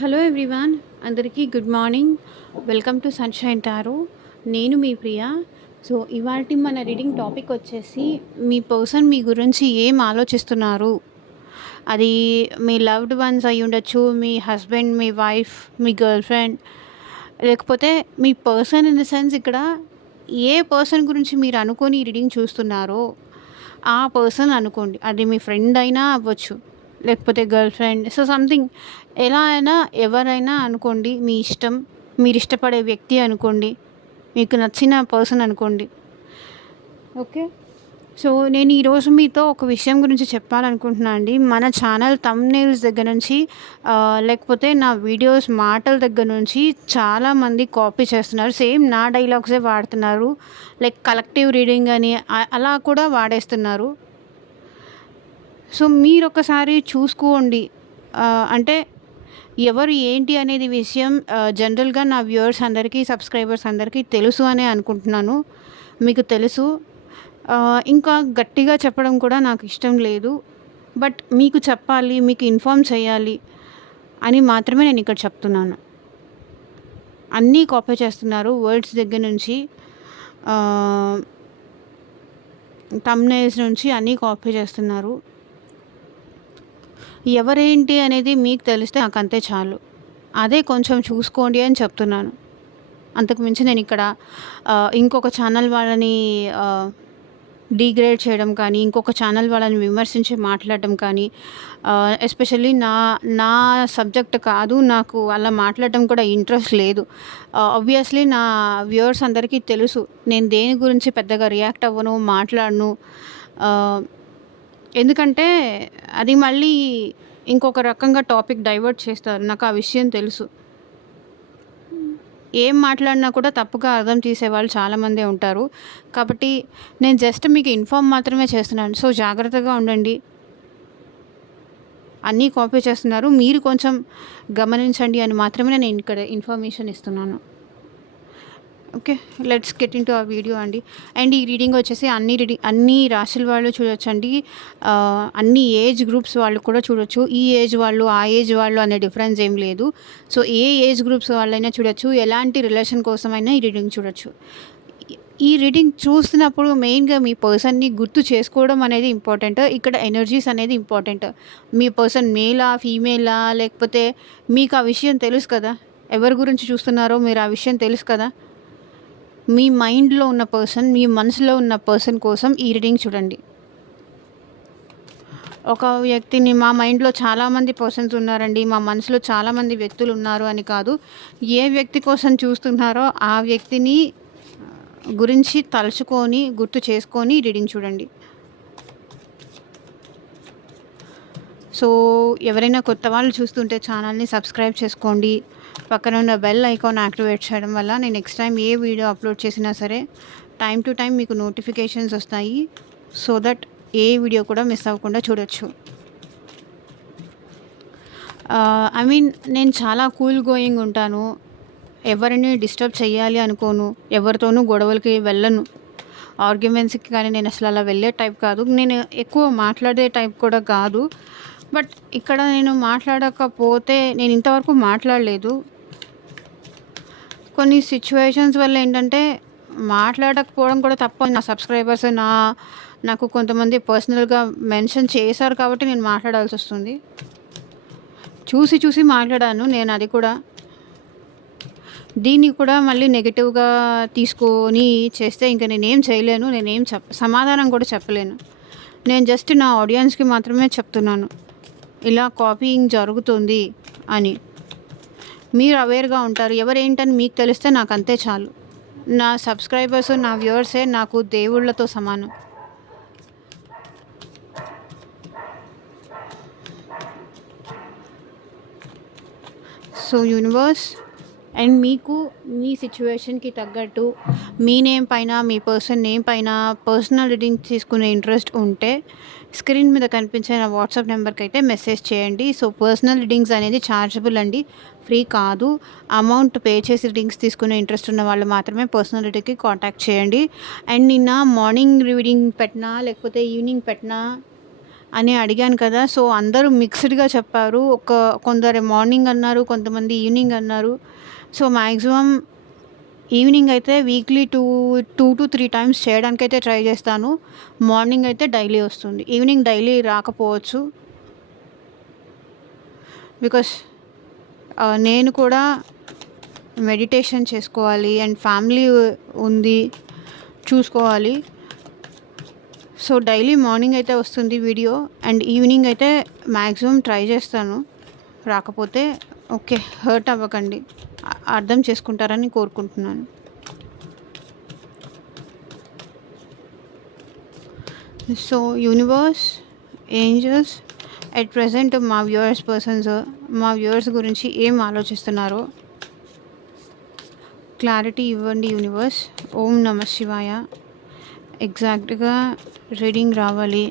Hello everyone, అందరికీ good morning. Welcome to sunshine tarot. నేను మీ ప్రియ. So ఇవాల్టి మన రీడింగ్ టాపిక్ వచ్చేసి, మీ పర్సన్ మీ గురించి ఏం ఆలోచిస్తున్నారు. అది మీ లవ్డ్ వన్స్ అయి ఉండొచ్చు, మీ హస్బెండ్, మీ వైఫ్, మీ గర్ల్ ఫ్రెండ్, లేకపోతే మీ పర్సన్ ఇన్ ద సెన్స్ ఇక్కడ ఏ పర్సన్ గురించి మీరు అనుకొని ఈ రీడింగ్ చూస్తున్నారో ఆ పర్సన్ అనుకోండి. అది మీ ఫ్రెండ్ అయినా అవ్వచ్చు, లేకపోతే గర్ల్ ఫ్రెండ్, సో సంథింగ్, ఎలా అయినా ఎవరైనా అనుకోండి, మీ ఇష్టం. మీరు ఇష్టపడే వ్యక్తి అనుకోండి, మీకు నచ్చిన పర్సన్ అనుకోండి. ఓకే. సో నేను ఈరోజు మీతో ఒక విషయం గురించి చెప్పాలనుకుంటున్నాను అండి. మన ఛానల్ థంబ్‌నెయిల్స్ దగ్గర నుంచి లేకపోతే నా వీడియోస్ మాటల దగ్గర నుంచి చాలామంది కాపీ చేస్తున్నారు. సేమ్ నా డైలాగ్సే వాడుతున్నారు. లైక్ కలెక్టివ్ రీడింగ్ అని అలా కూడా వాడేస్తున్నారు. సో మీరొకసారి చూసుకోండి. అంటే ఎవరు ఏంటి అనేది విషయం జనరల్‌గా నా వ్యూవర్స్ అందరికీ, సబ్స్క్రైబర్స్ అందరికీ తెలుసు అనే అనుకుంటున్నాను. మీకు తెలుసు. ఇంకా గట్టిగా చెప్పడం కూడా నాకు ఇష్టం లేదు. బట్ మీకు చెప్పాలి, మీకు ఇన్ఫార్మ్ చేయాలి అని మాత్రమే నేను ఇక్కడ చెప్తున్నాను. అన్నీ కాపీ చేస్తున్నారు, వర్డ్స్ దగ్గర నుంచి థంబ్‌నెయిల్స్ నుంచి అన్నీ కాపీ చేస్తున్నారు. ఎవరేంటి అనేది మీకు తెలిస్తే నాకంతే చాలు. అదే కొంచెం చూసుకోండి అని చెప్తున్నాను. అంతకు మించి నేను ఇక్కడ ఇంకొక ఛానల్ వాళ్ళని డీగ్రేడ్ చేయడం కానీ, ఇంకొక ఛానల్ వాళ్ళని విమర్శించి మాట్లాడడం కానీ, ఎస్పెషల్లీ నా నా సబ్జెక్ట్ కాదు. నాకు అలా మాట్లాడడం కూడా ఇంట్రెస్ట్ లేదు. ఆబ్వియస్లీ నా వ్యూవర్స్ అందరికీ తెలుసు, నేను దేని గురించి పెద్దగా రియాక్ట్ అవ్వను, మాట్లాడను. ఎందుకంటే అది మళ్ళీ ఇంకొక రకంగా టాపిక్ డైవర్ట్ చేస్తారు. నాకు ఆ విషయం తెలుసు. ఏం మాట్లాడినా కూడా తప్పుగా అర్థం చేసేవాళ్ళు చాలామందే ఉంటారు. కాబట్టి నేను జస్ట్ మీకు ఇన్ఫార్మ్ మాత్రమే చేస్తున్నాను. సో జాగ్రత్తగా ఉండండి. అన్నీ కాపీ చేస్తున్నారు, మీరు కొంచెం గమనించండి అని మాత్రమే నేను ఇక్కడ ఇన్ఫర్మేషన్ ఇస్తున్నాను. ఓకే, లెట్స్ గెట్ ఇంటూ ఆ వీడియో అండి. అండ్ ఈ రీడింగ్ వచ్చేసి అన్ని రాశుల వాళ్ళు చూడొచ్చండి. అన్ని ఏజ్ గ్రూప్స్ వాళ్ళు కూడా చూడొచ్చు. ఈ ఏజ్ వాళ్ళు, ఆ ఏజ్ వాళ్ళు అనే డిఫరెన్స్ ఏం లేదు. సో ఏ ఏజ్ గ్రూప్స్ వాళ్ళైనా చూడొచ్చు. ఎలాంటి రిలేషన్ కోసమైనా ఈ రీడింగ్ చూడొచ్చు. ఈ రీడింగ్ చూస్తున్నప్పుడు మెయిన్గా మీ పర్సన్ని గుర్తు చేసుకోవడం అనేది ఇంపార్టెంట్. ఇక్కడ ఎనర్జీస్ అనేది ఇంపార్టెంట్. మీ పర్సన్ మేలా, ఫీమేలా, లేకపోతే మీకు ఆ విషయం తెలుసు కదా. ఎవరి గురించి చూస్తున్నారో మీరు ఆ విషయం తెలుసు కదా. మీ మైండ్లో ఉన్న పర్సన్, మీ మనసులో ఉన్న పర్సన్ కోసం ఈ రీడింగ్ చూడండి. ఒక వ్యక్తిని, మా మైండ్లో చాలామంది పర్సన్స్ ఉన్నారండి, మా మనసులో చాలామంది వ్యక్తులు ఉన్నారు అని కాదు. ఏ వ్యక్తి కోసం చూస్తున్నారో ఆ వ్యక్తిని గురించి తలుచుకొని, గుర్తు చేసుకొని రీడింగ్ చూడండి. సో ఎవరైనా కొత్త వాళ్ళు చూస్తుంటే ఛానల్ని సబ్స్క్రైబ్ చేసుకోండి. పక్కన ఉన్న బెల్ ఐకాన్ యాక్టివేట్ చేయడం వల్ల నేను నెక్స్ట్ టైం ఏ వీడియో అప్లోడ్ చేసినా సరే టైం టు టైం మీకు నోటిఫికేషన్స్ వస్తాయి. సో దట్ ఏ వీడియో కూడా మిస్ అవ్వకుండా చూడొచ్చు. నేను చాలా కూల్ గోయింగ్ ఉంటాను. ఎవరిని డిస్టర్బ్ చేయాలి అనుకోను. ఎవరితోనూ గొడవలకి వెళ్ళను. ఆర్గ్యుమెంట్స్కి కానీ నేను అసలు అలా వెళ్ళే టైప్ కాదు. నేను ఎక్కువ మాట్లాడే టైప్ కూడా కాదు. బట్ ఇక్కడ నేను మాట్లాడకపోతే, నేను ఇంతవరకు మాట్లాడలేదు. కొన్ని సిచ్యువేషన్స్ వల్ల ఏంటంటే మాట్లాడకపోవడం కూడా తప్ప. నా సబ్స్క్రైబర్స్ నాకు కొంతమంది పర్సనల్గా మెన్షన్ చేశారు కాబట్టి నేను మాట్లాడాల్సి వస్తుంది. చూసి మాట్లాడాను నేను. అది కూడా, దీన్ని కూడా మళ్ళీ నెగిటివ్గా తీసుకొని చేస్తే ఇంకా నేనేం చేయలేను. నేనేం సమాధానం కూడా చెప్పలేను. నేను జస్ట్ నా ఆడియన్స్కి మాత్రమే చెప్తున్నాను, ఇలా కాపీయింగ్ జరుగుతుంది అని. మీరు అవేర్గా ఉంటారు. ఎవరేంటని మీకు తెలిస్తే నాకు అంతే చాలు. నా సబ్స్క్రైబర్స్, నా వ్యూవర్సే నాకు దేవుళ్ళతో సమానం. సో యూనివర్స్ అండ్ మీకు మీ సిచ్యువేషన్కి తగ్గట్టు మీ నేమ్ పైన, మీ పర్సన్ నేమ్ పైన పర్సనల్ రీడింగ్ తీసుకునే ఇంట్రెస్ట్ ఉంటే స్క్రీన్ మీద కనిపించే నా వాట్సాప్ నెంబర్కి అయితే మెసేజ్ చేయండి. సో పర్సనల్ రీడింగ్స్ అనేది ఛార్జబుల్ అండి, ఫ్రీ కాదు. అమౌంట్ పే చేసి రీడింగ్స్ తీసుకునే ఇంట్రెస్ట్ ఉన్న వాళ్ళు మాత్రమే పర్సనల్ రీడింగ్కి కాంటాక్ట్ చేయండి. అండ్ నిన్న మార్నింగ్ రీడింగ్ పెట్టినా, లేకపోతే ఈవినింగ్ పెట్టినా, అని అడిగాను కదా! సో, అందరూ మిక్స్డ్‌గా చెప్పారు. కొందరు మార్నింగ్ అన్నారు, కొంతమంది ఈవినింగ్ అన్నారు. సో, మాక్సిమం ఈవినింగ్ అయితే వీక్లీ 2-3 టైమ్స్ చేయడానికైతే ట్రై చేస్తాను. మార్నింగ్ అయితే డైలీ వస్తుంది. ఈవినింగ్ డైలీ రాకపోవచ్చు. బికాస్ నేను కూడా మెడిటేషన్ చేసుకోవాలి అండ్ ఫ్యామిలీ ఉంది, చూసుకోవాలి. సో, డైలీ మార్నింగ్ అయితే వస్తుంది వీడియో అండ్ ఈవినింగ్ అయితే మ్యాక్సిమం ట్రై చేస్తాను. రాకపోతే ఓకే, హర్ట్ అవ్వకండి. అర్థం చేసుకుంటారని కోరుకుంటున్నాను. So, universe, angels at present మా వ్యూవర్స్ గురించి ఏం ఆలోచిస్తున్నారో క్లారిటీ ఇవ్వండి యూనివర్స్. ఓం నమ శివాయ. ఎగ్జాక్ట్గా రీడింగ్ రావాలి.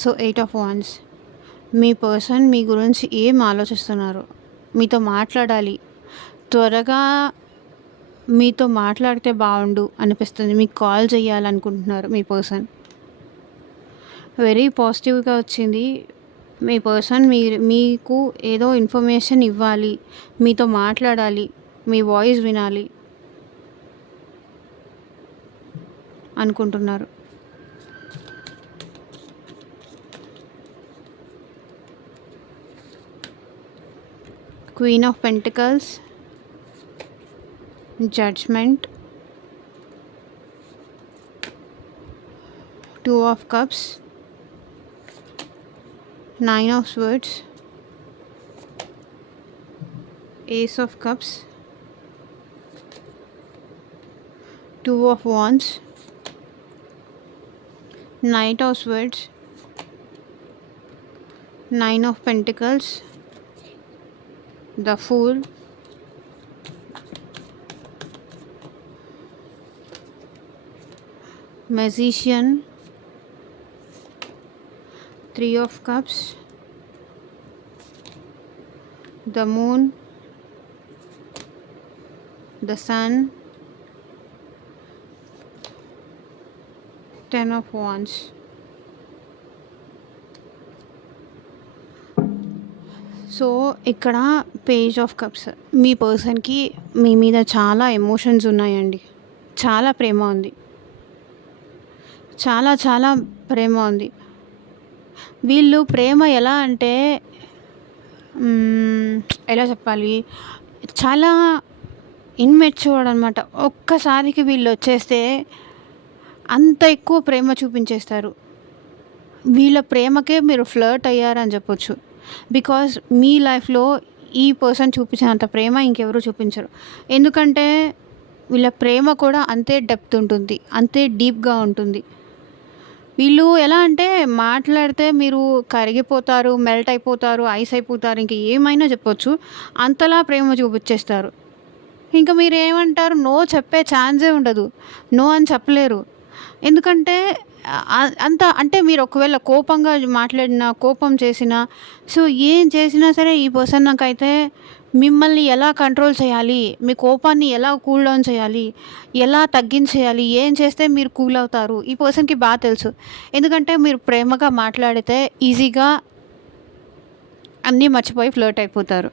So 8 of wands. మీ పర్సన్ మీ గురించి ఏం ఆలోచిస్తున్నారు? మీతో మాట్లాడాలి, త్వరగా మీతో మాట్లాడితే బాగుండు అనిపిస్తుంది. మీకు కాల్ చేయాలనుకుంటున్నారు మీ పర్సన్. వెరీ పాజిటివ్గా వచ్చింది. మీ పర్సన్ మీకు ఏదో ఇన్ఫర్మేషన్ ఇవ్వాలి, మీతో మాట్లాడాలి, మీ వాయిస్ వినాలి అనుకుంటున్నారు. Queen of pentacles, judgement, 2 of cups, 9 of swords, ace of cups, 2 of wands, knight of swords, 9 of pentacles, the fool, magician, 3 of cups, the moon, the sun, 10 of wands. So ఇక్కడ page of cups. మీ పర్సన్కి మీ మీద చాలా emotions ఉన్నాయండి. చాలా ప్రేమ ఉంది. చాలా చాలా ప్రేమ ఉంది. వీళ్ళు ప్రేమ ఎలా అంటే ఎలా చెప్పాలి, చాలా ఇన్మెచ్యూర్డ్ అనమాట. ఒక్కసారికి వీళ్ళు వచ్చేస్తే అంత ఎక్కువ ప్రేమ చూపించేస్తారు. వీళ్ళ ప్రేమకే మీరు ఫ్లర్ట్ అయ్యారని చెప్పొచ్చు. బికాజ్ మీ లైఫ్లో ఈ పర్సన్ చూపించినంత ప్రేమ ఇంకెవరు చూపించరు. ఎందుకంటే వీళ్ళ ప్రేమ కూడా అంతే డెప్త్ ఉంటుంది, అంతే డీప్గా ఉంటుంది. వీళ్ళు ఎలా అంటే మాట్లాడితే మీరు కరిగిపోతారు, మెల్ట్ అయిపోతారు, ఐస్ అయిపోతారు, ఇంక ఏమైనా చెప్పొచ్చు. అంతలా ప్రేమ చూపించేస్తారు. ఇంకా మీరు ఏమంటారు? నో చెప్పే ఛాన్సే ఉండదు. నో అని చెప్పలేరు. ఎందుకంటే అంత అంటే మీరు ఒకవేళ కోపంగా మాట్లాడినా, కోపం చేసినా, సో ఏం చేసినా సరే ఈ పర్సన్ నాకైతే మిమ్మల్ని ఎలా కంట్రోల్ చేయాలి, మీ కోపాన్ని ఎలా కూల్ డౌన్ చేయాలి, ఎలా తగ్గించేయాలి, ఏం చేస్తే మీరు కూల్ అవుతారు, ఈ పర్సన్కి బాగా తెలుసు. ఎందుకంటే మీరు ప్రేమగా మాట్లాడితే ఈజీగా అన్నీ మర్చిపోయి ఫ్లర్ట్ అయిపోతారు.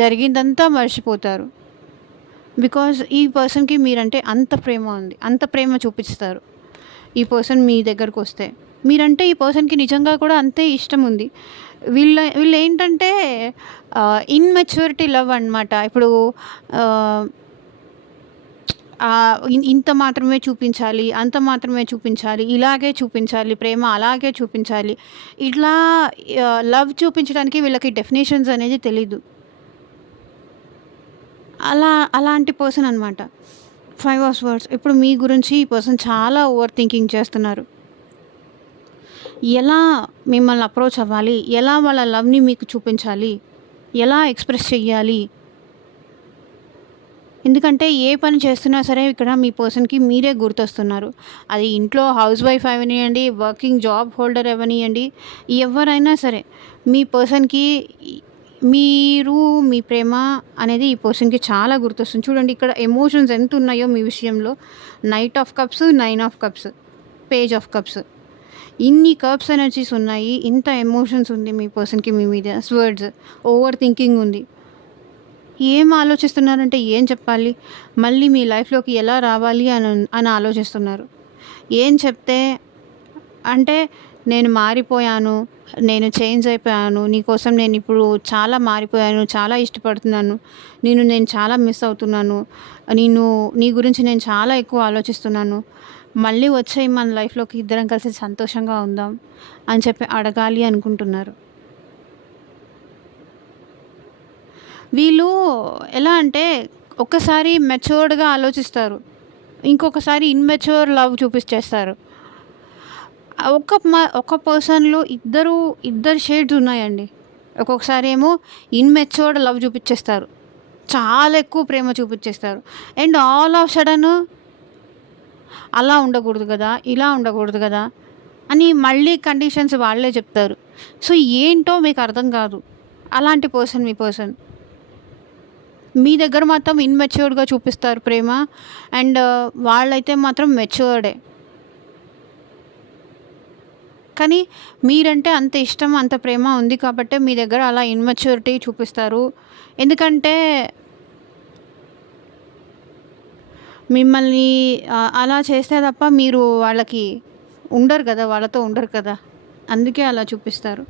జరిగిందంతా మర్చిపోతారు. బికాజ్ ఈ పర్సన్కి మీరంటే అంత ప్రేమ ఉంది, అంత ప్రేమ చూపిస్తారు. ఈ పర్సన్ మీ దగ్గరకు వస్తే మీరంటే ఈ పర్సన్కి నిజంగా కూడా అంతే ఇష్టం ఉంది. వీళ్ళు ఏంటంటే ఇన్మెచ్యూరిటీ లవ్ అనమాట. ఇప్పుడు ఇంత మాత్రమే చూపించాలి, అంత మాత్రమే చూపించాలి, ఇలాగే చూపించాలి, ప్రేమ అలాగే చూపించాలి. ఇట్లా లవ్ చూపించడానికి వీళ్ళకి డెఫినేషన్స్ అనేది తెలీదు. అలాంటి పర్సన్ అనమాట. 5 ఆఫ్ స్వర్డ్స్. ఇప్పుడు మీ గురించి ఈ పర్సన్ చాలా ఓవర్ థింకింగ్ చేస్తున్నారు. ఎలా మిమ్మల్ని అప్రోచ్ అవ్వాలి, ఎలా వాళ్ళ లవ్ని మీకు చూపించాలి, ఎలా ఎక్స్ప్రెస్ చెయ్యాలి. ఎందుకంటే ఏ పని చేస్తున్నా సరే ఇక్కడ మీ పర్సన్కి మీరే గుర్తొస్తున్నారు. అది ఇంట్లో హౌస్ వైఫ్ అవనివ్వండి, వర్కింగ్ జాబ్ హోల్డర్ అవనివ్వండి, ఎవరైనా సరే మీ పర్సన్కి మీరు మీ ప్రేమ అనేది ఈ పర్సన్‌కి చాలా గుర్తొస్తుంది. చూడండి ఇక్కడ ఎమోషన్స్ ఎంతున్నాయో మీ విషయంలో. Knight of cups, 9 of cups, page of cups. ఇన్ని కప్స్ ఎనర్జీస్ ఉన్నాయి. ఇంత ఎమోషన్స్ ఉంది మీ పర్సన్‌కి మీ మీద. స్వర్డ్స్, ఓవర్ థింకింగ్ ఉంది. ఏం ఆలోచిస్తున్నారంటే ఏం చెప్పాలి? మళ్ళీ మీ లైఫ్‌లోకి ఎలా రావాలి అని ఆలోచిస్తున్నారు. ఏం చెప్తే అంటే నేను మారిపోయాను, నేను చేంజ్ అయిపోయాను, నీకోసం నేనిప్పుడు చాలా మారిపోయాను, చాలా ఇష్టపడుతున్నాను, నేను చాలా మిస్ అవుతున్నాను, నీ గురించి నేను చాలా ఎక్కువ ఆలోచిస్తున్నాను, మళ్ళీ వచ్చేయి మన లైఫ్‌లోకి ఇద్దరం కలిసి సంతోషంగా ఉందాం అని చెప్పి అడగాలి అనుకుంటున్నారు. వీళ్ళు ఎలా అంటే ఒక్కసారి మెచ్యూర్డ్‌గా ఆలోచిస్తారు. ఇంకొకసారి ఇమ్మెచ్యూర్ లవ్ చూపిచ్చేస్తారు. ఒక పర్సన్‌లో ఇద్దరు షేడ్స్ ఉన్నాయండి. ఒక్కొక్కసారి ఏమో ఇమ్మెచ్యూర్డ్ లవ్ చూపిచ్చేస్తారు. చాలా ఎక్కువ ప్రేమ చూపిచ్చేస్తారు. అండ్ ఆల్ ఆఫ్ సడన్ అలా ఉండకూడదు గదా! ఇలా ఉండకూడదు గదా! అని మళ్ళీ కండిషన్స్ వాళ్ళే చెప్తారు. సో, ఏంటో మీకు అర్థం కాదు. అలాంటి పర్సన్ మీ పర్సన్. మీ దగ్గర మాత్రం ఇమ్మెచ్యూర్డ్‌గా చూపిస్తారు ప్రేమ. అండ్ వాళ్ళైతే మాత్రం మెచ్యూర్డే. కానీ మీరంటే అంత ఇష్టం, అంత ప్రేమ ఉంది కాబట్టే మీ దగ్గర అలా ఇమ్మెచ్యూరిటీ చూపిస్తారు. ఎందుకంటే మిమ్మల్ని అలా చేస్తే తప్ప మీరు వాళ్ళకి ఉండరు కదా! వాళ్ళతో ఉండరు కదా! అందుకే అలా చూపిస్తారు.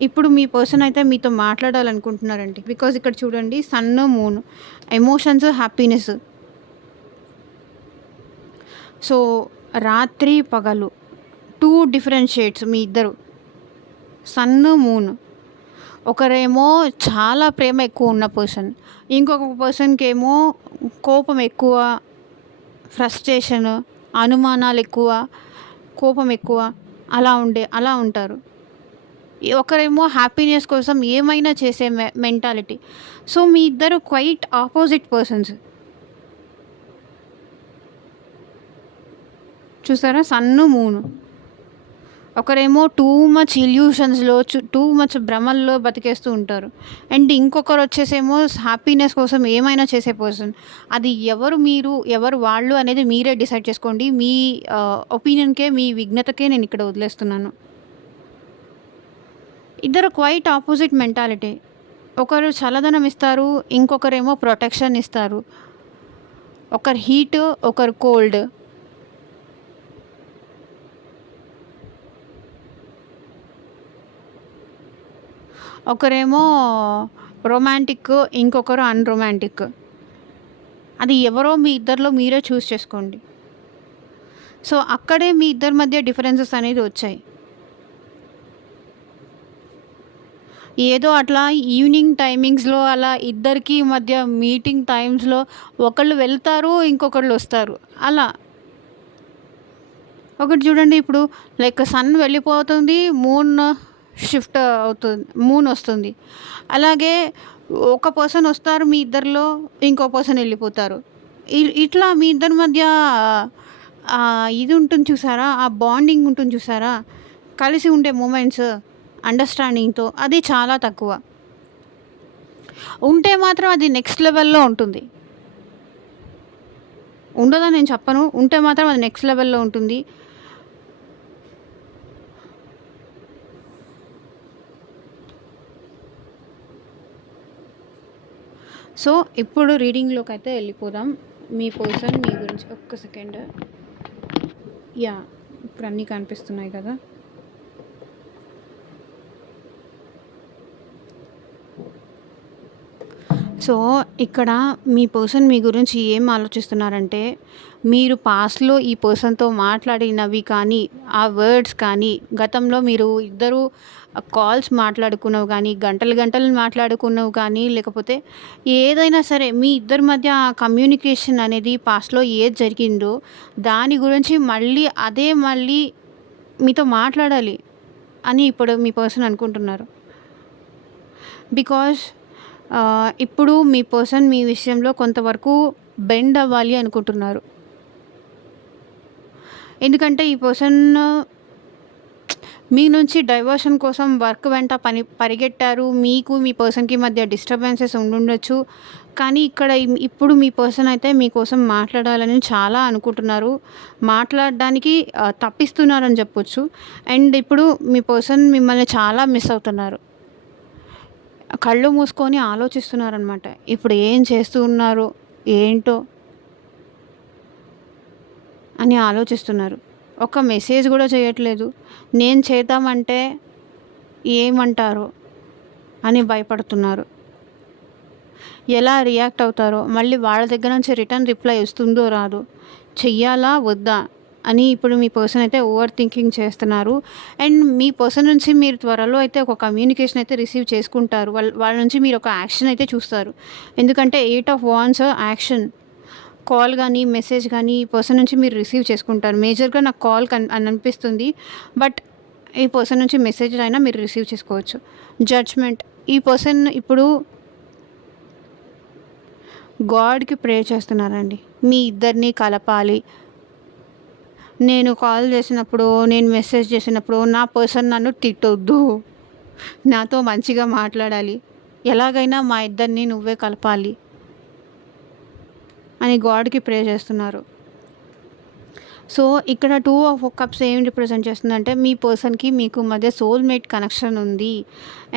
ఇప్పుడు మీ పర్సన్ అయితే మీతో మాట్లాడాలనుకుంటున్నారండి. బికాజ్ ఇక్కడ చూడండి sun, moon, emotions, happiness. So, రాత్రి, పగలు 2 డిఫరెంట్ షేడ్స్ మీ ఇద్దరు. Sun, moon. ఒకరేమో చాలా ప్రేమ ఎక్కువ ఉన్న పర్సన్. ఇంకొక పర్సన్‌కేమో కోపం ఎక్కువ, ఫ్రస్ట్రేషన్, అనుమానాలు ఎక్కువ, కోపం ఎక్కువ అలా ఉంటారు. ఒకరేమో హ్యాపీనెస్ కోసం ఏమైనా చేసే మెంటాలిటీ. సో, మీ ఇద్దరు క్వైట్ ఆపోజిట్ పర్సన్స్. చూసారా? సన్ను, మూను. ఒకరేమో టూ మచ్ ఇల్యూషన్స్‌లో టూ మచ్ భ్రమల్లో బతికేస్తూ ఉంటారు. అండ్ ఇంకొకరు వచ్చేసేమో హ్యాపీనెస్ కోసం ఏమైనా చేసే పర్సన్. అది ఎవరు వాళ్ళు అనేది మీరే డిసైడ్ చేసుకోండి. మీ ఒపీనియన్‌కే, మీ విజ్ఞతకే నేను ఇక్కడ వదిలేస్తున్నాను. ఇద్దరు క్వైట్ ఆపోజిట్ మెంటాలిటీ. ఒకరు చల్లదనం ఇస్తారు, ఇంకొకరేమో ప్రొటెక్షన్ ఇస్తారు. ఒకరు హీట్, ఒకరు కోల్డ్. ఒకరేమో రొమాంటిక్, ఇంకొకరు అన్‌రొమాంటిక్. అది ఎవరో మీ ఇద్దరిలో మీరే చూస్ చేసుకోండి. సో, అక్కడే మీ ఇద్దరి మధ్య డిఫరెన్సెస్ అనేది వచ్చాయి. ఏదో అట్లా ఈవినింగ్ టైమింగ్స్‌లో అలా ఇద్దరికీ మధ్య మీటింగ్ టైమ్స్‌లో ఒకళ్ళు వెళ్తారు, ఇంకొకళ్ళు వస్తారు. అలా. ఒకటి చూడండి ఇప్పుడు లైక్ సన్ వెళ్ళిపోతుంది, మూన్ షిఫ్ట్ అవుతుంది, మూన్ వస్తుంది. అలాగే ఒక పర్సన్ వస్తారు మీ ఇద్దరిలో, ఇంకో పర్సన్ వెళ్ళిపోతారు. ఇట్లా మీ ఇద్దరి మధ్య ఇది ఉంటుంది చూసారా? ఆ బాండింగ్ ఉంటుంది చూసారా? కలిసి ఉండే మూమెంట్స్ అండర్‌స్టాండింగ్‌తో అది చాలా తక్కువ. ఉంటే మాత్రం అది నెక్స్ట్ లెవెల్‌లో ఉంటుంది. ఉండదని నేను చెప్పను. ఉంటే మాత్రం అది నెక్స్ట్ లెవెల్‌లో ఉంటుంది. సో, ఇప్పుడు రీడింగ్‌లోకైతే వెళ్ళిపోదాం. మీ పర్సన్ మీ గురించి ఒక్క సెకండ్. యాహ్! ఇప్పుడు అన్నీ కనిపిస్తున్నాయి కదా! సో, ఇక్కడ మీ పర్సన్ మీ గురించి ఏం ఆలోచిస్తున్నారంటే, మీరు పాస్ట్‌లో ఈ పర్సన్‌తో మాట్లాడినవి కానీ, ఆ వర్డ్స్ కానీ, గతంలో మీరు ఇద్దరు కాల్స్ మాట్లాడుకున్నవి కానీ, గంటలు గంటలు మాట్లాడుకున్నవి కానీ, లేకపోతే ఏదైనా సరే మీ ఇద్దరి మధ్య ఆ కమ్యూనికేషన్ అనేది పాస్ట్‌లో ఏది జరిగిందో, దాని గురించి మళ్ళీ మీతో మాట్లాడాలి అని ఇప్పుడు మీ పర్సన్ అనుకుంటున్నారు. బికాజ్ ఇప్పుడు మీ పర్సన్ మీ విషయంలో కొంతవరకు బెండ్ అవ్వాలి అనుకుంటున్నారు. ఎందుకంటే ఈ పర్సన్ మీ నుంచి డైవర్షన్ కోసం వర్క్ వెంట పరిగెట్టారు. మీకు మీ పర్సన్‌కి మధ్య డిస్టర్బెన్సెస్ ఉండుండొచ్చు. కానీ ఇక్కడ ఇప్పుడు మీ పర్సన్ అయితే మీకోసం మాట్లాడాలని చాలా అనుకుంటున్నారు. మాట్లాడడానికి తప్పిస్తున్నారని చెప్పొచ్చు. అండ్ ఇప్పుడు మీ పర్సన్ మిమ్మల్ని చాలా మిస్ అవుతున్నారు. కళ్ళు మూసుకొని ఆలోచిస్తున్నారనమాట. ఇప్పుడు ఏం చేస్తూ ఉన్నారో, ఏంటో అని ఆలోచిస్తున్నారు. ఒక మెసేజ్ కూడా చేయట్లేదు. నేను చేద్దామంటే ఏమంటారో అని భయపడుతున్నారు. ఎలా రియాక్ట్ అవుతారో, మళ్ళీ వాళ్ళ దగ్గర నుంచి రిటర్న్ రిప్లై వస్తుందో రాదో, చెయ్యాలా వద్దా అని ఇప్పుడు మీ పర్సన్ అయితే ఓవర్ థింకింగ్ చేస్తున్నారు. అండ్ మీ పర్సన్ నుంచి మీరు త్వరలో అయితే ఒక కమ్యూనికేషన్ అయితే రిసీవ్ చేసుకుంటారు. వాళ్ళ నుంచి మీరు ఒక యాక్షన్ అయితే చూస్తారు. ఎందుకంటే 8 ఆఫ్ వాండ్స్ యాక్షన్. కాల్ కానీ, మెసేజ్ కానీ ఈ పర్సన్ నుంచి మీరు రిసీవ్ చేసుకుంటారు. మేజర్‌గా నాకు కాల్ అని అనిపిస్తుంది. బట్ ఈ పర్సన్ నుంచి మెసేజ్ అయినా మీరు రిసీవ్ చేసుకోవచ్చు. జడ్జ్‌మెంట్. ఈ పర్సన్ ఇప్పుడు గాడ్‌కి ప్రే చేస్తున్నారండి. మీ ఇద్దరిని కలపాలి. నేను కాల్ చేసినప్పుడు, నేను మెసేజ్ చేసినప్పుడు నా పర్సన్ నన్ను తిట్టొద్దు. నాతో మంచిగా మాట్లాడాలి. ఎలాగైనా మా ఇద్దరిని నువ్వే కలపాలి అని గాడ్‌కి ప్రే చేస్తున్నారు. సో, ఇక్కడ 2 ఆఫ్ కప్స్ ఏం రిప్రజెంట్ చేస్తుందంటే మీ పర్సన్‌కి మీకు మధ్య సోల్‌మేట్ కనెక్షన్ ఉంది.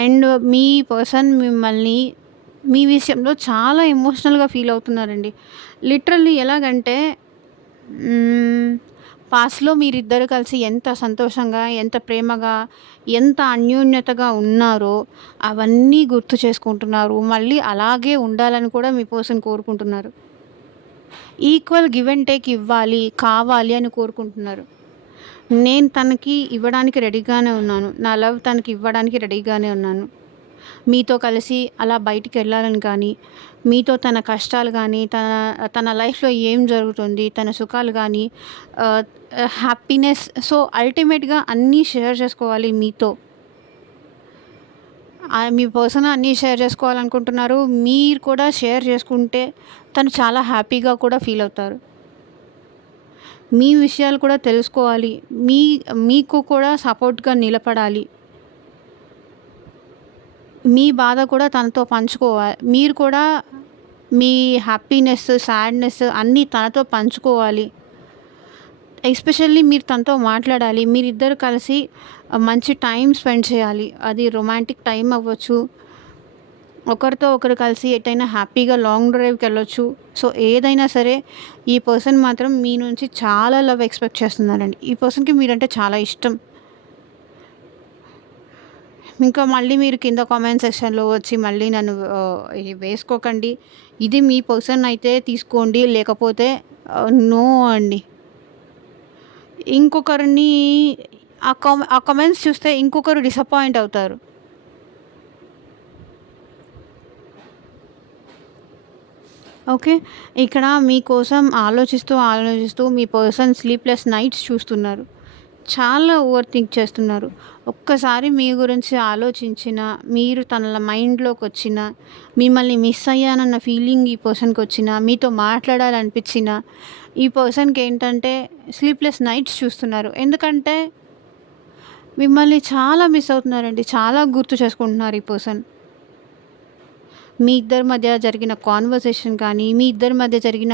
అండ్ మీ పర్సన్ మిమ్మల్ని మీ విషయంలో చాలా ఎమోషనల్‌గా ఫీల్ అవుతున్నారండి. లిటరల్లీ ఎలాగంటే పాస్ట్‌లో మీరిద్దరు కలిసి ఎంత సంతోషంగా, ఎంత ప్రేమగా, ఎంత అన్యోన్యతగా ఉన్నారో అవన్నీ గుర్తు చేసుకుంటున్నారు. మళ్ళీ అలాగే ఉండాలని కూడా మీ పర్సన్ కోరుకుంటున్నారు. ఈక్వల్ గివ్ అండ్ టేక్ ఇవ్వాలి, కావాలి అని కోరుకుంటున్నారు. నేను తనకి ఇవ్వడానికి రెడీగానే ఉన్నాను. నా లవ్ తనకి ఇవ్వడానికి రెడీగానే ఉన్నాను. మీతో కలిసి అలా బయటికెళ్ళాలని కానీ, మీతో తన కష్టాలు కానీ, తన లైఫ్‌లో ఏం జరుగుతుంది, తన సుఖాలు కానీ, హ్యాపీనెస్, సో అల్టిమేట్‌గా అన్నీ షేర్ చేసుకోవాలి మీతో. మీ పర్సన్ అన్నీ షేర్ చేసుకోవాలనుకుంటున్నారు. మీరు కూడా షేర్ చేసుకుంటే తను చాలా హ్యాపీగా కూడా ఫీల్ అవుతారు. మీ విషయాలు కూడా తెలుసుకోవాలి. మీకు కూడా సపోర్ట్‌గా నిలబడాలి. మీ బాధ కూడా తనతో పంచుకోవాలి. మీరు కూడా మీ హ్యాపీనెస్, సాడ్‌నెస్ అన్నీ తనతో పంచుకోవాలి. ఎస్పెషల్లీ మీరు తనతో మాట్లాడాలి. మీరిద్దరు కలిసి మంచి టైం స్పెండ్ చేయాలి. అది రొమాంటిక్ టైం అవ్వచ్చు. ఒకరితో ఒకరు కలిసి ఎటైనా హ్యాపీగా లాంగ్ డ్రైవ్‌కి వెళ్ళొచ్చు. సో, ఏదైనా సరే ఈ పర్సన్ మాత్రం మీ నుంచి చాలా లవ్ ఎక్స్‌పెక్ట్ చేస్తున్నారండి. ఈ పర్సన్‌కి మీరంటే చాలా ఇష్టం. ఇంకా మళ్ళీ మీరు కింద కామెంట్ సెక్షన్‌లో వచ్చి మళ్ళీ నన్ను వేసుకోకండి. ఇది మీ పర్సన్ అయితే తీసుకోండి. లేకపోతే నో అండి. ఇంకొకరిని ఆ కామెంట్స్ చూస్తే ఇంకొకరు డిసప్పాయింట్ అవుతారు. ఓకే. ఇక్కడ మీకోసం ఆలోచిస్తూ మీ పర్సన్ స్లీప్‌లెస్ నైట్స్ చూస్తున్నారు. చాలా ఓవర్ థింక్ చేస్తున్నారు. ఒక్కసారి మీ గురించి ఆలోచించినా, మీరు తన మైండ్‌లోకొచ్చినా, మిమ్మల్ని మిస్ అయ్యానన్న ఫీలింగ్ ఈ పర్సన్‌కొచ్చినా, మీతో మాట్లాడాలనిపించినా, ఈ పర్సన్‌కి ఏంటంటే స్లీప్‌లెస్ నైట్స్ చూస్తున్నారు. ఎందుకంటే మిమ్మల్ని చాలా మిస్ అవుతున్నారండి. చాలా గుర్తు చేసుకుంటున్నారు ఈ పర్సన్. మీ ఇద్దరి మధ్య జరిగిన కాన్వర్సేషన్ కానీ, మీ ఇద్దరి మధ్య జరిగిన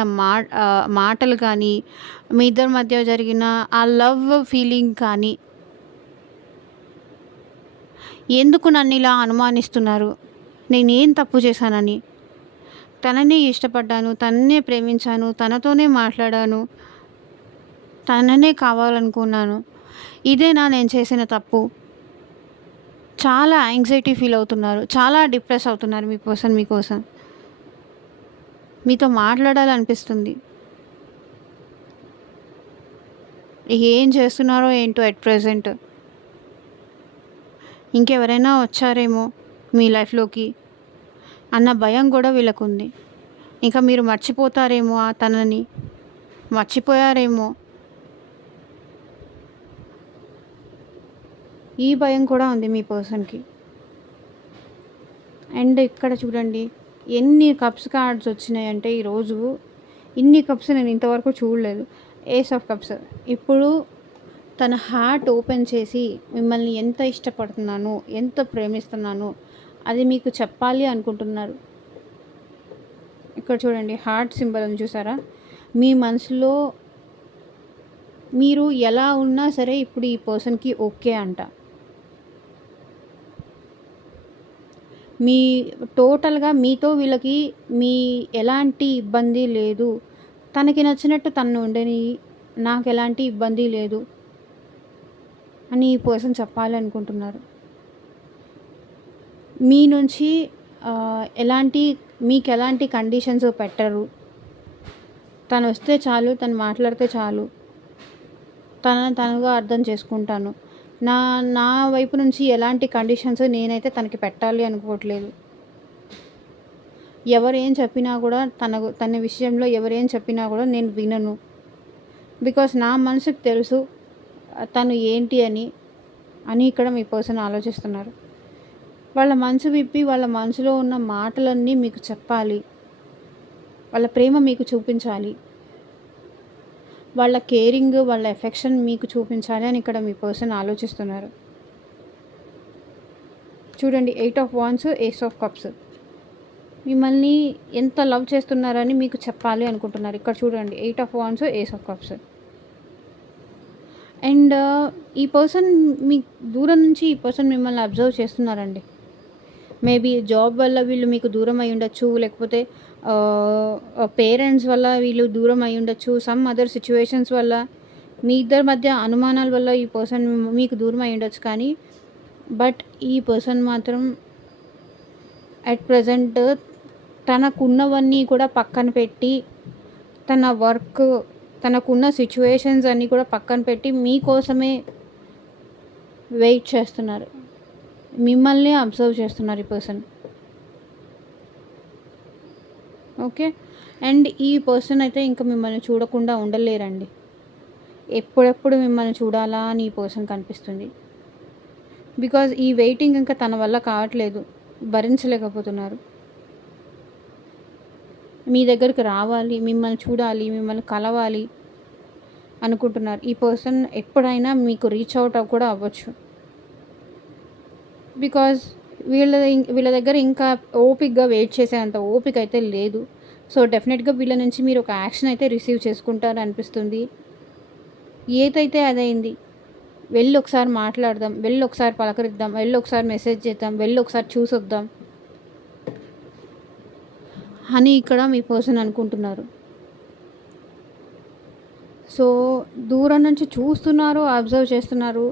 మాటలు కానీ, మీ ఇద్దరి మధ్య జరిగిన ఆ లవ్ ఫీలింగ్ కానీ, ఎందుకు నన్ను ఇలా అనుమానిస్తున్నారు, నేనేం తప్పు చేశానని, తననే ఇష్టపడ్డాను, తననే ప్రేమించాను, తనతోనే మాట్లాడాను, తననే కావాలనుకున్నాను, ఇదేనా నేను చేసిన తప్పు, చాలా యాంగ్జైటీ ఫీల్ అవుతున్నారు, చాలా డిప్రెస్ అవుతున్నారు మీ పర్సన్ మీకోసం. మీతో మాట్లాడాలనిపిస్తుంది. ఏం చేస్తున్నారో ఏంటో ఎట్ ప్రెజెంట్. ఇంకెవరైనా వచ్చారేమో మీ లైఫ్‌లోకి అన్న భయం కూడా వీళ్ళకుంది. ఇంకా మీరు మర్చిపోతారేమో తనని, మర్చిపోయారేమో ఈ భయం కూడా ఉంది మీ పర్సన్‌కి. అండ్ ఇక్కడ చూడండి ఎన్ని కప్స్ కార్డ్స్ వచ్చినాయంటే ఈరోజు ఇన్ని కప్స్ నేను ఇంతవరకు చూడలేదు. Ace of cups. ఇప్పుడు తన హార్ట్ ఓపెన్ చేసి మిమ్మల్ని ఎంత ఇష్టపడుతున్నానో, ఎంత ప్రేమిస్తున్నానో అది మీకు చెప్పాలి అనుకుంటున్నారు. ఇక్కడ చూడండి హార్ట్ సింబల్ ఉంది చూసారా? మీ మనసులో మీరు ఎలా ఉన్నా సరే ఇప్పుడు ఈ పర్సన్‌కి ఓకే అంట. మీ టోటల్‌గా మీతో వీళ్ళకి ఎలాంటి ఇబ్బంది లేదు. తనకి నచ్చినట్టు తను ఉండని, నాకెలాంటి ఇబ్బంది లేదు అని ఈ పర్సన్ చెప్పాలనుకుంటున్నారు. మీ నుంచి మీకెలాంటి కండిషన్స్ పెట్టరు. తనొస్తే చాలు, తను మాట్లాడితే చాలు. తనని తనుగా అర్థం చేసుకుంటాను. నా నా వైపు నుంచి ఎలాంటి కండిషన్స్ నేనైతే తనకి పెట్టాలి అనుకోవట్లేదు. ఎవరేం చెప్పినా కూడా తన విషయంలో ఎవరేం చెప్పినా కూడా నేను వినను. బికాస్ నా మనసుకి తెలుసు తను ఏంటి అని ఇక్కడ మీ పర్సన్ ఆలోచిస్తున్నారు. వాళ్ళ మనసు విప్పి వాళ్ళ మనసులో ఉన్న మాటలన్నీ మీకు చెప్పాలి. వాళ్ళ ప్రేమ మీకు చూపించాలి. వాళ్ళ కేరింగ్, వాళ్ళ ఎఫెక్షన్ మీకు చూపించాలి అని ఇక్కడ మీ పర్సన్ ఆలోచిస్తున్నారు. చూడండి 8 of wands, ace of cups. మిమ్మల్ని ఎంత లవ్ చేస్తున్నారని మీకు చెప్పాలి అనుకుంటున్నారు. ఇక్కడ చూడండి 8 of wands, ace of cups. And ఈ పర్సన్ మీ దూరం నుంచి ఈ పర్సన్ మిమ్మల్ని అబ్జర్వ్ చేస్తున్నారండి. మేబీ జాబ్ వల్ల వీళ్ళు మీకు దూరం అయి ఉండొచ్చు, లేకపోతే పేరెంట్స్ వల్ల వీళ్ళు దూరం అయి ఉండొచ్చు, సమ్ అదర్ సిచ్యువేషన్స్ వల్ల, మీ ఇద్దరి మధ్య అనుమానాల వల్ల ఈ పర్సన్ మీకు దూరం అయి ఉండొచ్చు. కానీ బట్ ఈ పర్సన్ మాత్రం అట్ ప్రజెంట్ తనకున్నవన్నీ కూడా పక్కన పెట్టి, తన వర్క్, తనకున్న సిచ్యువేషన్స్ అన్నీ కూడా పక్కన పెట్టి మీకోసమే వెయిట్ చేస్తున్నారు. మిమ్మల్ని అబ్జర్వ్ చేస్తున్నారు ఈ పర్సన్. ఓకే. అండ్ ఈ పర్సన్ అయితే ఇంకా మిమ్మల్ని చూడకుండా ఉండలేరండి. ఎప్పుడెప్పుడు మిమ్మల్ని చూడాలా అని ఈ పర్సన్ కనిపిస్తుంది. బికాజ్ ఈ వెయిటింగ్ ఇంకా తన వల్ల కావట్లేదు, భరించలేకపోతున్నారు. మీ దగ్గరికి రావాలి, మిమ్మల్ని చూడాలి, మిమ్మల్ని కలవాలి అనుకుంటున్నారు. ఈ పర్సన్ ఎప్పుడైనా మీకు రీచ్ అవుట్ కూడా అవ్వచ్చు. బికాజ్ వీళ్ళ దగ్గర ఇంకా ఓపిక్గా వెయిట్ చేసేంత ఓపిక అయితే లేదు. సో డెఫినెట్గా వీళ్ళ నుంచి మీరు ఒక యాక్షన్ అయితే రిసీవ్ చేసుకుంటారు అనిపిస్తుంది. ఏదైతే అదైంది, వెళ్ళి ఒకసారి మాట్లాడదాం, వెళ్ళి ఒకసారి పలకరిద్దాం, వెళ్ళి ఒకసారి మెసేజ్ చేద్దాం, వెళ్ళి ఒకసారి చూసొద్దాం అని ఇక్కడ మీ పర్సన్ అనుకుంటున్నారు. సో దూరం నుంచి చూస్తున్నారు, అబ్జర్వ్ చేస్తున్నారు.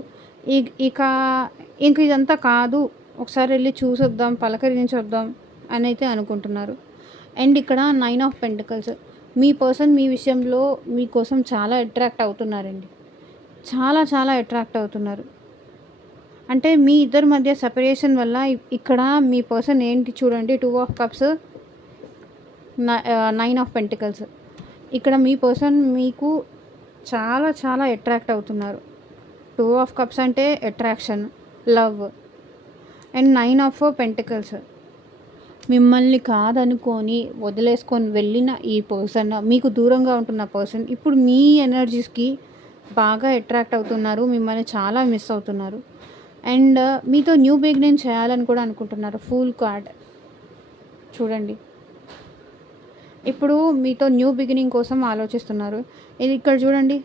ఇంక ఇదంతా కాదు, ఒకసారి వెళ్ళి చూసొద్దాం, పలకరించొద్దాం అని అయితే అనుకుంటున్నారు. అండ్ ఇక్కడ 9 ఆఫ్ పెంటికల్స్. మీ పర్సన్ మీ విషయంలో మీకోసం చాలా అట్రాక్ట్ అవుతున్నారండి. చాలా చాలా అట్రాక్ట్ అవుతున్నారు. అంటే మీ ఇద్దరి మధ్య సెపరేషన్ వల్ల ఇక్కడ మీ పర్సన్ ఏంటి చూడండి, 2 ఆఫ్ కప్స్, 9 ఆఫ్ పెంటికల్స్. ఇక్కడ మీ పర్సన్ మీకు చాలా చాలా అట్రాక్ట్ అవుతున్నారు. 2 ఆఫ్ కప్స్ అంటే attraction, love. And 9 of pentacles, మిమ్మల్ని కాదనుకొని వదిలేసుకొని వెళ్ళిన ఈ పర్సన్, మీకు దూరంగా ఉంటున్న పర్సన్ ఇప్పుడు మీ ఎనర్జీస్కి బాగా అట్రాక్ట్ అవుతున్నారు. మిమ్మల్ని చాలా మిస్ అవుతున్నారు. అండ్ మీతో న్యూ బిగినింగ్ చేయాలని కూడా అనుకుంటున్నారు. ఫూల్ కార్డ్ చూడండి, ఇప్పుడు మీతో న్యూ బిగినింగ్ కోసం ఆలోచిస్తున్నారు. ఇది ఇక్కడ చూడండి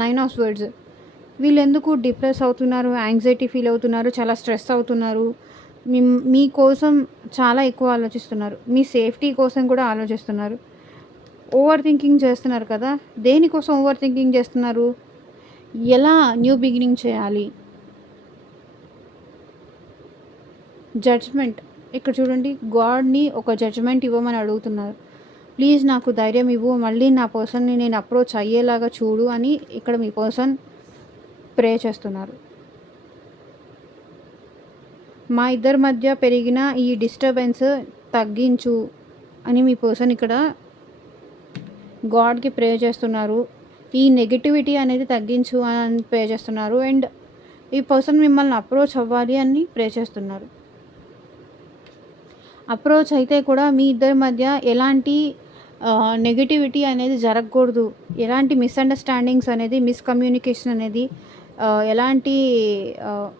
9 ఆఫ్ స్వర్డ్స్. వీళ్ళు ఎందుకు డిప్రెస్ అవుతున్నారు, యాంగ్జైటీ ఫీల్ అవుతున్నారు, చాలా స్ట్రెస్ అవుతున్నారు. మీకోసం చాలా ఎక్కువ ఆలోచిస్తున్నారు. మీ సేఫ్టీ కోసం కూడా ఆలోచిస్తున్నారు. ఓవర్ థింకింగ్ చేస్తున్నారు కదా. దేనికోసం ఓవర్ థింకింగ్ చేస్తున్నారు? ఎలా న్యూ బిగినింగ్ చేయాలి. జడ్జ్మెంట్, ఇక్కడ చూడండి గాడ్ని ఒక జడ్జ్మెంట్ ఇవ్వమని అడుగుతున్నారు. ప్లీజ్ నాకు ధైర్యం ఇవ్వు, మళ్ళీ నా పర్సన్ని నేను అప్రోచ్ అయ్యేలాగా చూడు అని ఇక్కడ మీ పర్సన్ ప్రే చేస్తున్నారు. మా ఇద్దరి మధ్య పెరిగిన ఈ డిస్టర్బెన్స్ తగ్గించు అని మీ పర్సన్ ఇక్కడ గాడ్కి ప్రే చేస్తున్నారు. ఈ నెగిటివిటీ అనేది తగ్గించు అని ప్రే చేస్తున్నారు. అండ్ ఈ పర్సన్ మిమ్మల్ని అప్రోచ్ అవ్వాలి అని ప్రే చేస్తున్నారు. అప్రోచ్ అయితే కూడా మీ ఇద్దరి మధ్య ఎలాంటి నెగిటివిటీ అనేది జరగకూడదు, ఎలాంటి మిస్అండర్స్టాండింగ్స్ అనేది, మిస్కమ్యూనికేషన్ అనేది ఎలాంటి ఆహ్,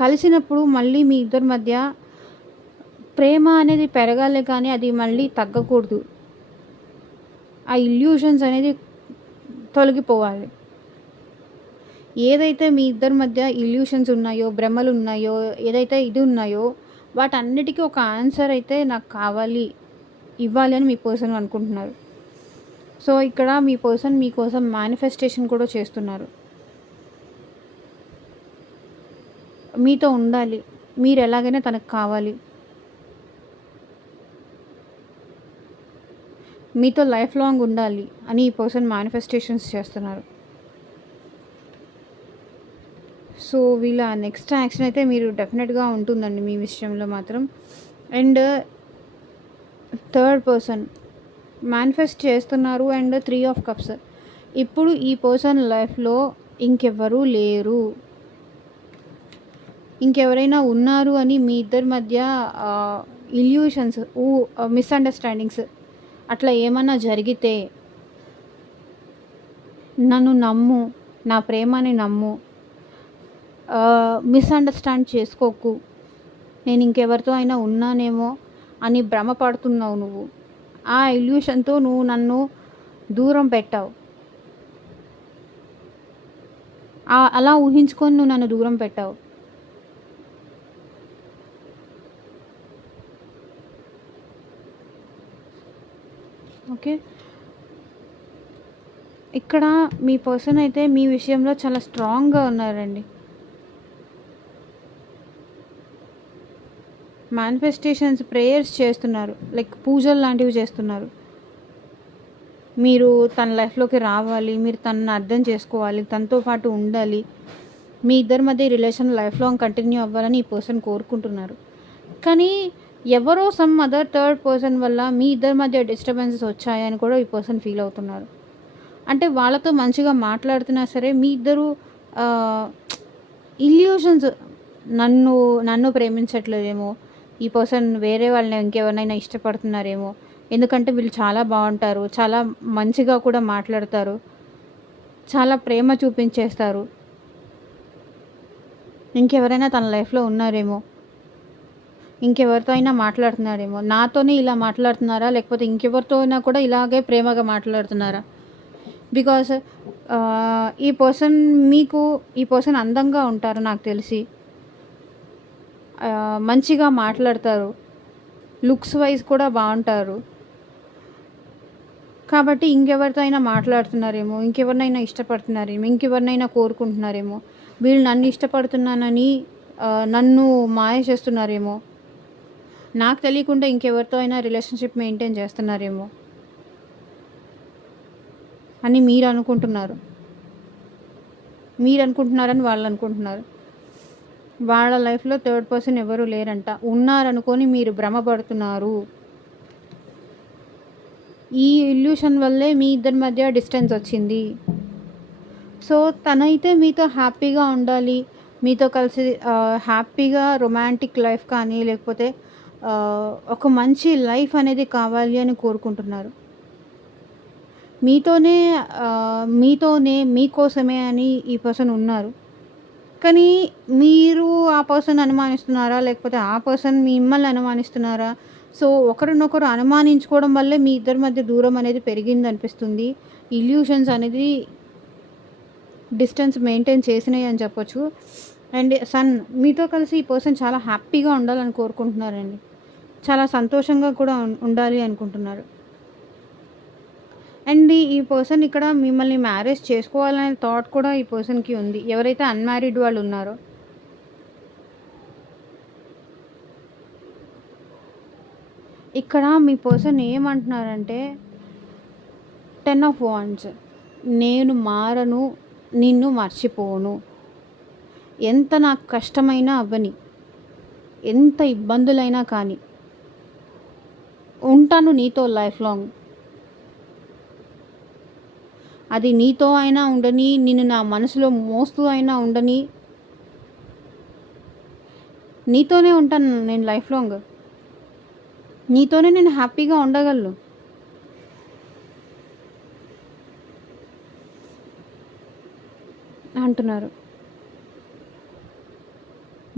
కలిసినప్పుడు మళ్ళీ మీ ఇద్దరి మధ్య ప్రేమ అనేది పెరగాలే కానీ అది మళ్ళీ తగ్గకూడదు. ఆ ఇల్యూషన్స్ అనేది తొలగిపోవాలి. ఏదైతే మీ ఇద్దరి మధ్య ఇల్యూషన్స్ ఉన్నాయో, భ్రమలున్నాయో, ఏదైతే ఇది ఉన్నాయో వాటన్నిటికి ఒక ఆన్సర్ అయితే నాకు కావాలి, ఇవ్వాలి అని మీ పర్సన్ అనుకుంటున్నారు. సో, ఇక్కడ మీ పర్సన్ మీకోసం మేనిఫెస్టేషన్ కూడా చేస్తున్నారు. మీతో ఉండాలి. మీరు ఎలాగైనా తనకు కావాలి. మీతో లైఫ్ లాంగ్ ఉండాలి అని ఈ పర్సన్ మేనిఫెస్టేషన్స్ చేస్తున్నారు. సో, వీళ్ళ నెక్స్ట్ యాక్షన్ అయితే మీరు డెఫినెట్‌గా ఉంటుందండి మీ విషయంలో మాత్రం. అండ్ థర్డ్ పర్సన్ మేనిఫెస్ట్ చేస్తున్నారు. And 3 of cups. ఇప్పుడు ఈ పర్సన్ లైఫ్‌లో ఇంకెవ్వరూ లేరు. ఇంకెవరైనా ఉన్నారు అని మీ ఇద్దరి మధ్య ఇల్యూషన్స్, మిస్‌అండర్‌స్టాండింగ్స్ అట్లా ఏమన్నా జరిగితే నన్ను నమ్ము, నా ప్రేమని నమ్ము, మిస్‌అండర్‌స్టాండ్ చేసుకోకు. నేను ఇంకెవరితో అయినా ఉన్నానేమో అని భ్రమపడుతున్నావు నువ్వు. ఆ ఇల్యూషన్‌తో నువ్వు నన్ను దూరం పెట్టావు. అలా ఊహించుకొని నువ్వు నన్ను దూరం పెట్టావు. ఓకే. ఇక్కడ మీ పర్సన్ అయితే మీ విషయంలో చాలా స్ట్రాంగ్‌గా ఉన్నారండి. మేనిఫెస్టేషన్స్, ప్రేయర్స్ చేస్తున్నారు. లైక్ పూజలు లాంటివి చేస్తున్నారు. మీరు తన లైఫ్‌లోకి రావాలి. మీరు తనని అర్థం చేసుకోవాలి. తనతో పాటు ఉండాలి. మీ ఇద్దరి మధ్య రిలేషన్ లైఫ్ లాంగ్ కంటిన్యూ అవ్వాలని ఈ పర్సన్ కోరుకుంటున్నారు. కానీ ఎవరో సమ్ అదర్ థర్డ్ పర్సన్ వల్ల మీ ఇద్దరి మధ్య డిస్టర్బెన్సెస్ వచ్చాయని కూడా ఈ పర్సన్ ఫీల్ అవుతున్నారు. అంటే వాళ్ళతో మంచిగా మాట్లాడుతున్నా సరే మీ ఇద్దరు ఇల్యూషన్స్, నన్ను నన్ను ప్రేమించట్లేదేమో, ఈ పర్సన్ వేరే వాళ్ళని ఇంకెవరినైనా ఇష్టపడుతున్నారేమో, ఎందుకంటే వీళ్ళు చాలా బాగుంటారు, చాలా మంచిగా కూడా మాట్లాడతారు, చాలా ప్రేమ చూపించేస్తారు, ఇంకెవరైనా తన లైఫ్లో ఉన్నారేమో, ఇంకెవరితో అయినా మాట్లాడుతున్నారేమో, నాతోనే ఇలా మాట్లాడుతున్నారా లేకపోతే ఇంకెవరితో అయినా కూడా ఇలాగే ప్రేమగా మాట్లాడుతున్నారా? బికాస్ ఈ పర్సన్ అందంగా ఉంటారు నాకు తెలిసి, మంచిగా మాట్లాడతారు, లుక్స్ వైజ్ కూడా బాగుంటారు. కాబట్టి ఇంకెవరితో అయినా మాట్లాడుతున్నారేమో, ఇంకెవరినైనా ఇష్టపడుతున్నారేమో, ఇంకెవరినైనా కోరుకుంటున్నారేమో, వీళ్ళు నన్ను ఇష్టపడుతున్నానని నన్ను మాయ చేస్తున్నారేమో, నాకు తెలియకుండా ఇంకెవరితో అయినా రిలేషన్షిప్ మెయింటైన్ చేస్తున్నారేమో అని మీరు అనుకుంటున్నారని వాళ్ళు అనుకుంటున్నారు. వాళ్ళ లైఫ్లో థర్డ్ పర్సన్ ఎవరు లేరంట. ఉన్నారనుకొని మీరు భ్రమపడుతున్నారు. ఈ ఇల్యూషన్ వల్లే మీ ఇద్దరి మధ్య డిస్టెన్స్ వచ్చింది. సో తనైతే మీతో హ్యాపీగా ఉండాలి, మీతో కలిసి హ్యాపీగా రొమాంటిక్ లైఫ్ కానీ లేకపోతే ఒక మంచి లైఫ్ అనేది కావాలి అని కోరుకుంటున్నారు. మీతోనే మీకోసమే అని ఈ పర్సన్ ఉన్నారు. కానీ మీరు ఆ పర్సన్ అనుమానిస్తున్నారా? లేకపోతే ఆ పర్సన్ మిమ్మల్ని అనుమానిస్తున్నారా? సో, ఒకరినొకరు అనుమానించుకోవడం వల్లే మీ ఇద్దరి మధ్య దూరం అనేది పెరిగిందనిపిస్తుంది. ఇల్యూషన్స్ అనేది డిస్టెన్స్ మెయింటైన్ చేసినాయి అని చెప్పొచ్చు. అండ్ మీతో కలిసి ఈ పర్సన్ చాలా హ్యాపీగా ఉండాలని కోరుకుంటున్నారండి. చాలా సంతోషంగా కూడా ఉండాలి అనుకుంటున్నారు. అండ్ ఈ పర్సన్ ఇక్కడ మిమ్మల్ని మ్యారేజ్ చేసుకోవాలనే థాట్ కూడా ఈ పర్సన్‌కి ఉంది. ఎవరైతే అన్‌మ్యారీడ్ వాళ్ళు ఉన్నారో. ఇక్కడ మీ పర్సన్ ఏమంటున్నారంటే 10 ఆఫ్ వాండ్స్, నేను మారను, నిన్ను మర్చిపోను. ఎంత నాకు కష్టమైనా అవ్వని, ఎంత ఇబ్బందులైనా కానీ ఉంటాను నీతో లైఫ్ లాంగ్. అది నీతో అయినా ఉండని, నిన్ను నా మనసులో మోస్తూ అయినా ఉండని, నీతోనే ఉంటాను నేను లైఫ్ లాంగ్. నీతోనే నేను హ్యాపీగా ఉండగలను. అంటున్నారు.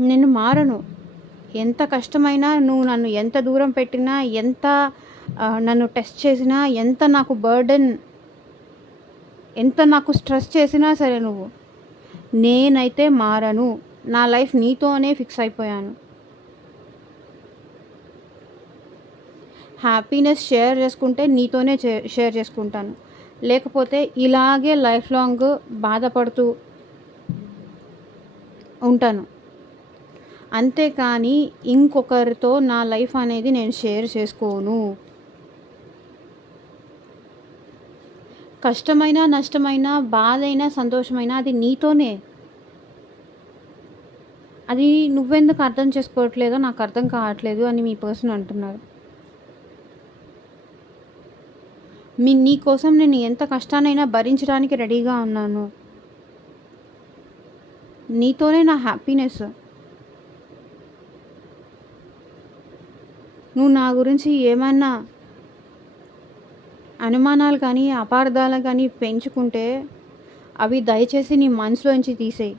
నేను మారను. ఎంత కష్టమైనా, నువ్వు నన్ను ఎంత దూరం పెట్టినా, ఎంత నన్ను టెస్ట్ చేసినా, ఎంత నాకు స్ట్రెస్ చేసినా సరే నువ్వు, నేనైతే మారను. నా లైఫ్ నీతోనే ఫిక్స్ అయిపోయాను. హ్యాపీనెస్ షేర్ చేసుకుంటే నీతోనే షేర్ చేసుకుంటాను. లేకపోతే ఇలాగే లైఫ్ లాంగ్ బాధపడుతూ ఉంటాను. అంతేకానీ ఇంకొకరితో నా లైఫ్ అనేది నేను షేర్ చేసుకోను. కష్టమైనా, నష్టమైనా, బాధైనా, సంతోషమైనా అది నీతోనే. అది నువ్వెందుకు అర్థం చేసుకోవట్లేదో నాకు అర్థం కావట్లేదు అని మీ పర్సన్ అంటున్నారు. నీ కోసం నేను ఎంత కష్టాన్నైనా భరించడానికి రెడీగా ఉన్నాను. నీతోనే నా హ్యాపీనెస్. నువ్వు నా గురించి ఏమన్నా అనుమానాలు కానీ, అపార్థాలు కానీ పెంచుకుంటే అవి దయచేసి నీ మనసులోంచి తీసేయి.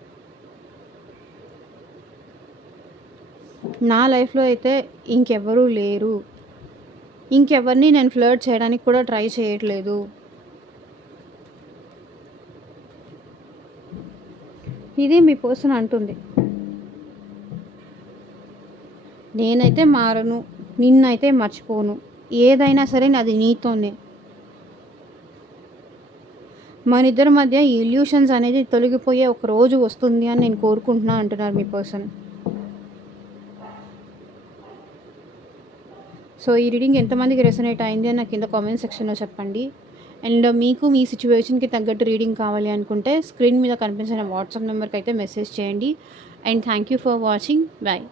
నా లైఫ్లో అయితే ఇంకెవ్వరూ లేరు. ఇంకెవరిని నేను ఫ్లర్ట్ చేయడానికి కూడా ట్రై చేయట్లేదు. ఇది మీ పర్సన్ అంటుంది. నేనైతే మారను, నిన్నైతే మర్చిపోను. ఏదైనా సరే నాది నీతోనే. మన ఇద్దరి మధ్య ఈ ఇల్యూషన్స్ అనేది తొలగిపోయే ఒక రోజు వస్తుంది అని నేను కోరుకుంటున్నా అంటున్నారు మీ పర్సన్. సో ఈ రీడింగ్ ఎంతమందికి రెసనేట్ అయింది అని నాకు కింద కామెంట్ సెక్షన్లో చెప్పండి. అండ్ మీకు మీ సిచ్యువేషన్కి తగ్గట్టు రీడింగ్ కావాలి అనుకుంటే స్క్రీన్ మీద కనిపించిన వాట్సాప్ నెంబర్కి అయితే మెసేజ్ చేయండి. And thank you for watching. Bye.